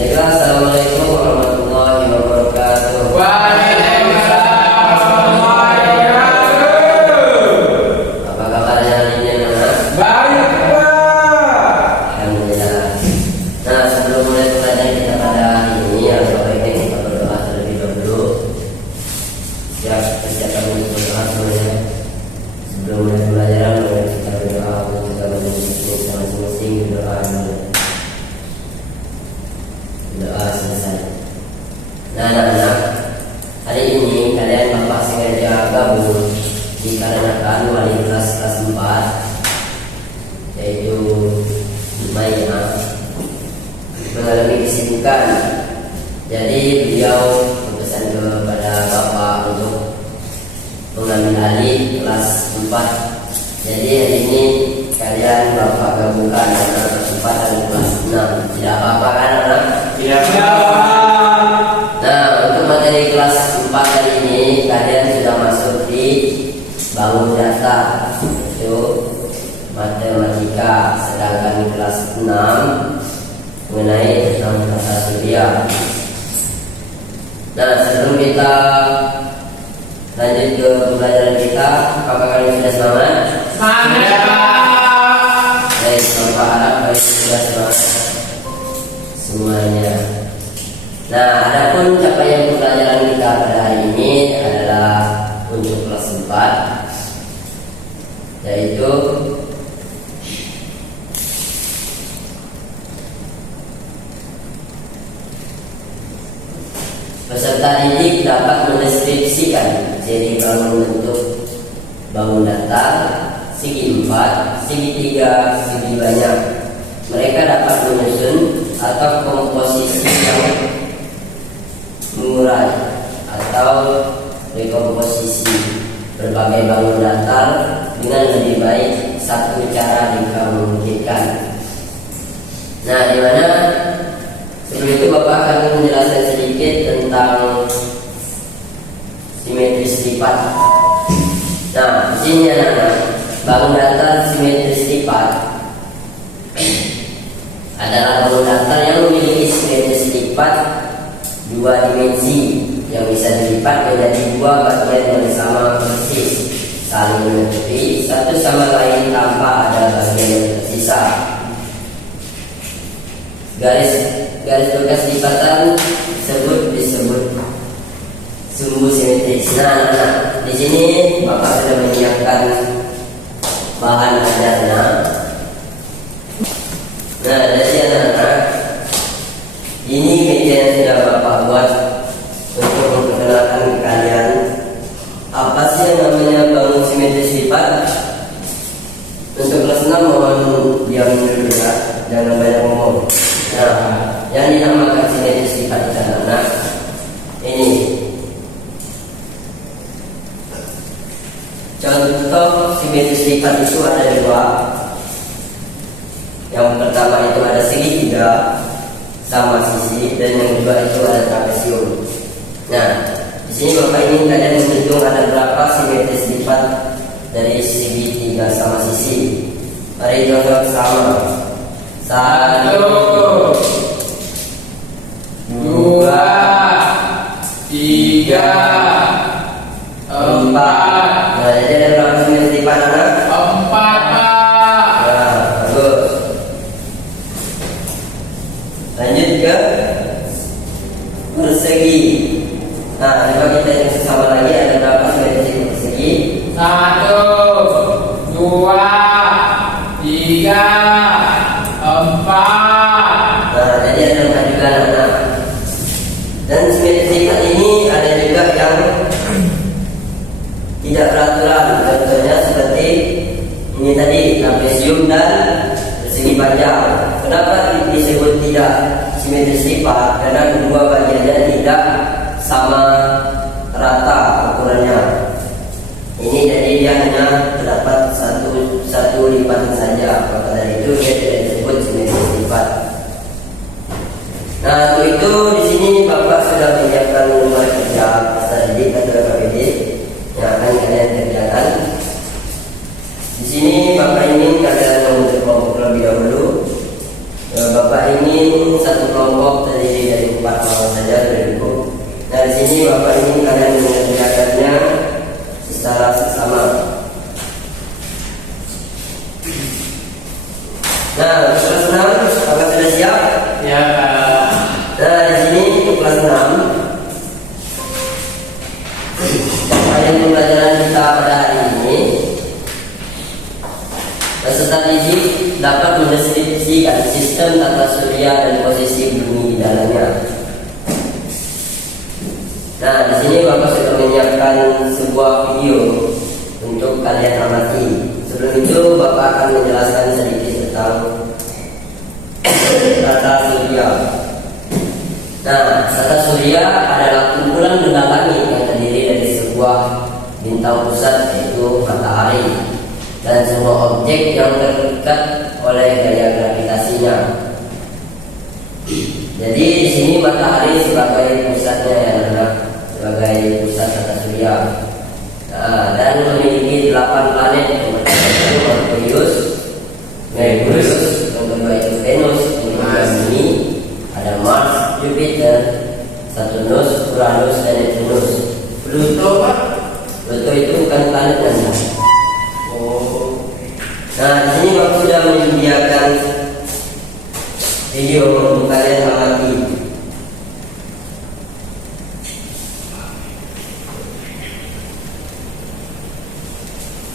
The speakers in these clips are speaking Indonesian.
Baiklah, assalamualaikum warahmatullahi wabarakatuh. Waalaikumsalam warahmatullahi wabarakatuh. Apa kabarnya hari ini, anak? Baik, Pak. Alhamdulillah. Nah, sebelum mulai pelajaran kita pada hari ini, baiknya kita berdoa terlebih dahulu. Siap, persiapan untuk berdoa semuanya. Sebelum mulai pelajaran, mari kita berdoa untuk kita menyusun masing-masing berdoa dulu. Doa selesai. Nah, anak-anak, hari ini kalian bapak sengaja gabung dikarenakan wali kelas 4, yaitu Maya, mengalami kesibukan. Jadi beliau berpesan kepada bapak untuk mengambil alih kelas 4. Jadi hari ini kalian bapak gabungkan anak kelas 4 dan kelas 6. Tidak apa-apa kan, anak? Tidak apa. Nah, untuk materi kelas 4 hari ini kalian sudah masuk di bangun data, itu matematika. Sedangkan di kelas 6 mengenai tentang tata surya. Nah, sebelum kita lanjut ke pembelajaran kita, apakah kalian sudah semangat? Semangat, Pak. Baik, Bapak harap kalian sudah semangat semuanya. Nah, adapun capaian pembelajaran kita pada hari ini adalah untuk kelas 4, yaitu peserta didik dapat mendeskripsikan ciri bangun bentuk bangun datar, segi 4, segi 3, segi banyak. Mereka dapat menyusun atau komposisi yang mengurai atau rekomposisi berbagai bangun datar dengan lebih baik satu cara jika memungkinkan. Nah, di mana sebelum itu Bapak akan menjelaskan sedikit tentang simetris lipat. Nah, di sini anak-anak, bangun datar simetris lipat adalah bangun datar yang memiliki simetris lipat 2 dimensi yang bisa dilipat menjadi 2 bagian yang sama persis, saling menutupi satu sama lain tanpa ada bagian yang tersisa. Garis bekas lipatan disebut sumbu simetris. Nah, di sini Bapak sudah menyiapkan bahan ajarnya. Nah, jadi anak-anak, ini media yang sudah Bapak buat untuk memperkenalkan ke kalian apa sih yang namanya bangun simetris lipat. Untuk kelas 6 mohon diam dulu ya, jangan banyak ngomong. Nah, yang dinamakan simetris lipat itu anak-anak ini. Contoh simetris lipat itu ada 2. Yang pertama itu ada segitiga sama sisi, dan yang kedua itu ada trapesium. Nah, di sini Bapak ingin kalian menghitung ada berapa simetris lipat dari segitiga sama sisi. Mari contoh sama. 1, 2, 3, 4. Nah, jadi ada berapa simetris lipat, anak? 4, Pak. Nah, bagus. Lanjut ke persegi. Nah, coba kita yang sesama lagi ada berapa simetris persegi? 1, 2, 3, 4. Nah, jadi ada 4 juga, anak. Dan simetris lipat ini ada juga yang tidak beraturan. Contohnya seperti ini tadi, trapesium dan persegi panjang. Kenapa disebut tidak simetris lipat? Karena kedua bagiannya tidak sama rata ukurannya. Ini jadi dia hanya terdapat satu lipatan saja. Maka dari itu dia tidak disebut simetris lipat. Nah, untuk itu di sini Bapak sudah menyiapkan lembar kerja peserta didik atau KPD yang akan kalian kerjakan. Di sini Bapak ingin kalian membentuk kelompok terlebih dahulu. Bapak ingin satu kelompok terdiri dari 4 orang saja berikut. Nah, di sini Bapak ingin kalian mengerjakannya secara seksama. Nah, kelas 6, apakah sudah siap? Ya, Kak. Nah, di sini untuk kelas 6, rangkaian pembelajaran kita pada hari ini, peserta didik dapat mendeskripsikan sistem tata surya dan posisi bumi di dalamnya. Nah, di sini Bapak sudah menyiapkan sebuah video untuk kalian amati. Sebelum itu Bapak akan menjelaskan sedikit tentang tata surya. Nah, tata surya adalah kumpulan benda langit yang terdiri dari sebuah bintang pusat yaitu matahari dan semua objek yang terikat oleh gaya gravitasinya. Jadi di sini matahari sebagai pusatnya ya, sebagai pusat tata surya. Nah, dan memiliki 8 planet yang pertama Merkurius, yang kedua itu Venus, yang kedua Bumi, ada Mars, Jupiter, Saturnus, Uranus, dan Neptunus. Pluto, Pak. Pluto itu bukan planet Anda. Oh. Nah, di sini Bapak sudah menyediakan video untuk kalian amati.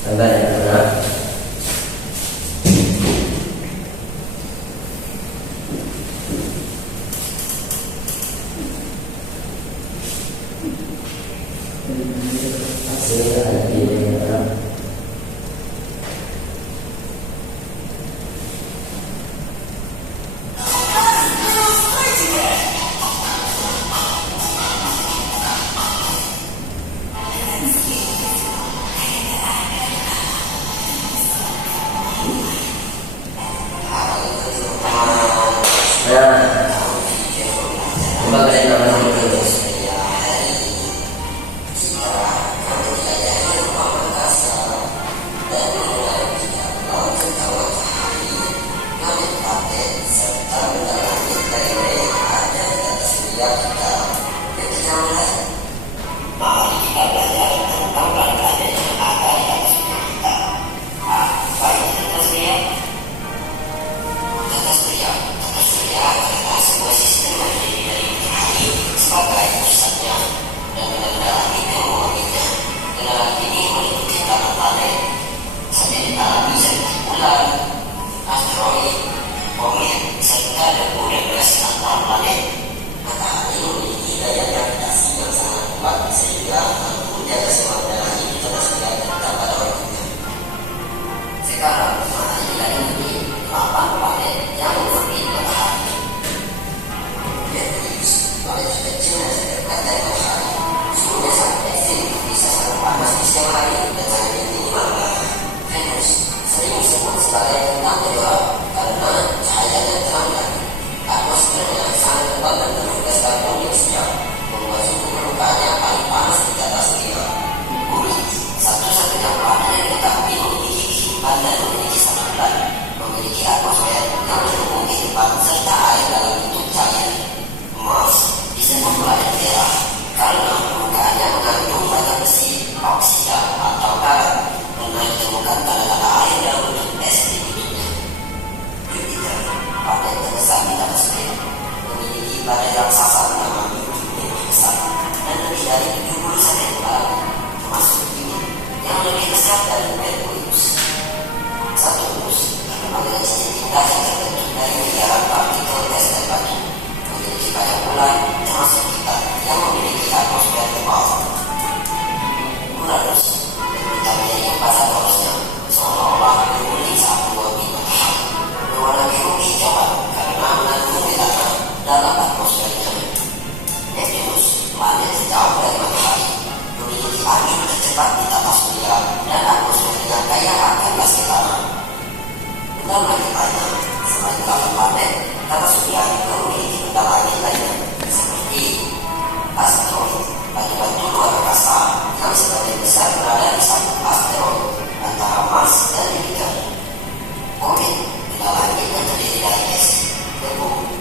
Sabar ya, saudara. Coba kalian amati dulu.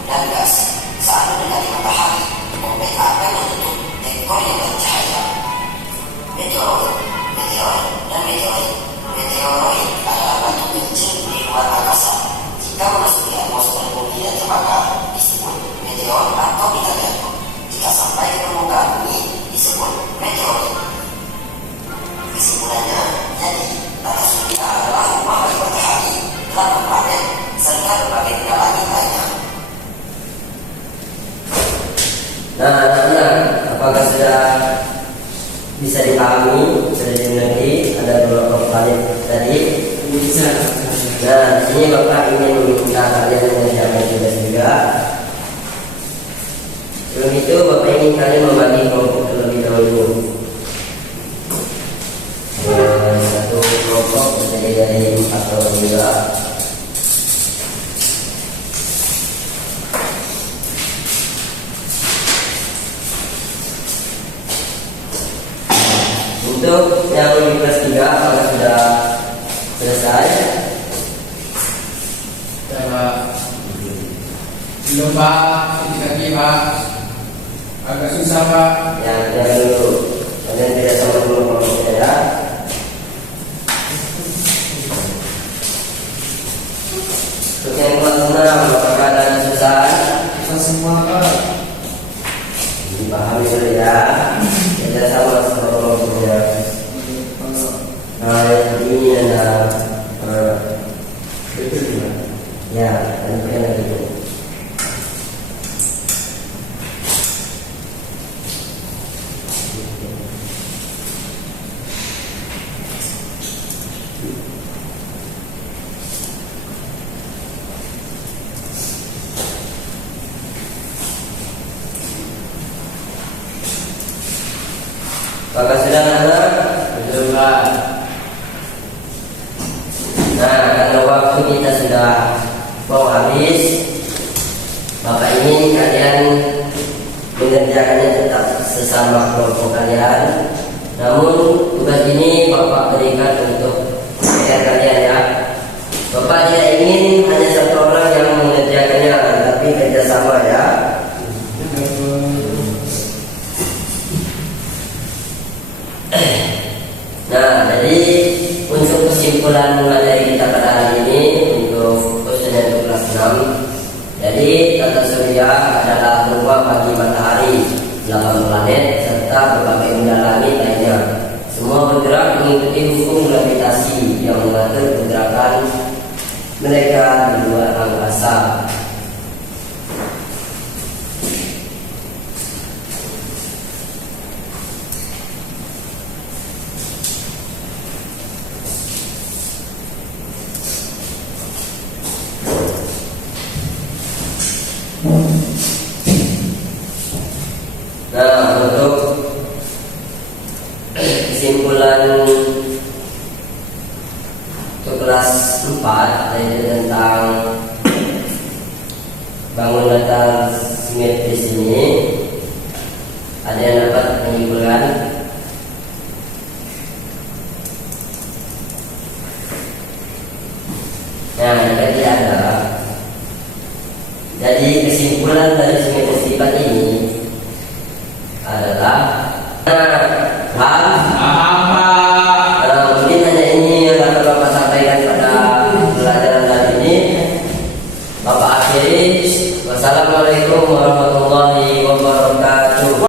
dan gas saat mendekati matahari, ombak akan menutup ekor yang bercahaya. Meteoroid, dan meteoroid. Meteoroid adalah batu kecil di luar angkasa. Jika memasuki atmosfer bumi dan terbakar, disebut meteor atau bintang jatuh. Jika sampai ke permukaan bumi, disebut meteoroid. Kesimpulannya, jadi tata surya adalah rumah bagi matahari, 8 planet, serta berbagai benda langit lainnya. Nah, anak-anak, apakah sudah bisa dipahami, sudah dimengerti ada beberapa planet tadi? Bisa. Nah, di sini Bapak ingin meminta kalian mengerjakan tugas juga. Sebelum itu, Bapak ingin kalian membagi kelompok terlebih dahulu. Satu kelompok terdiri dari 4 orang juga. Untuk yang di kelas 3 apakah sudah selesai? Coba. Belum Pak, kaki Pak. Agak susah Pak. Ya, jangan dulu. Kalian tidak sama dulu kelompoknya ya. Untuk yang kelas 6 apakah ada kesusahan? Kita semua Pak. Dipahami dulu ya. Tidak sama kelompoknya. Nah, yang ini ada ya, dan ada itu. Apakah sudah anak? Belum Pak. Nah, karena waktu kita sudah mau habis, Bapak ingin kalian mengerjakannya tetap sesama kelompok kalian. Namun tugas ini Bapak berikan untuk PR kalian ya. Bapak tidak ingin hanya satu orang yang mengerjakannya, tapi kerjasama ya. Nah, jadi untuk kesimpulan materi kita pada hari ini untuk khususnya untuk kelas 6. Jadi tata surya adalah rumah bagi matahari, 8 planet serta berbagai benda langit lainnya. Semua bergerak mengikuti hukum gravitasi yang mengatur pergerakan mereka di luar angkasa. Nah, untuk kesimpulan untuk kelas 4 yaitu tentang bangunan datar simetris ini, ada yang dapat menyimpulkan? Nah, jadi ada. Jadi kesimpulan dari simetris sifat ini adalah mungkin hanya ini yang dapat Bapak sampaikan pada pelajaran kali ini. Bapak akhiri. Wassalamualaikum warahmatullahi